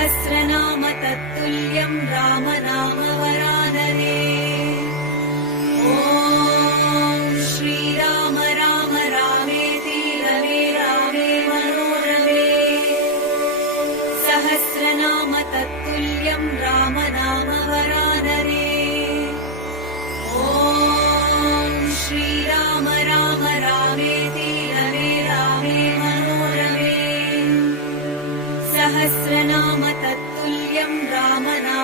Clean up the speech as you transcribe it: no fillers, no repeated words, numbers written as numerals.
सहस्रनाम तत्तुल्यं रामनाम वरानने। ॐ श्रीराम राम रामेति रमे रामे मनोरमे। सहस्रनाम तत्तुल्यं रामनाम वरानने। ॐ श्रीराम राम रामेति रमे रामे मनोरमे। सहस्रनाम तत्तुल्यं रामनाम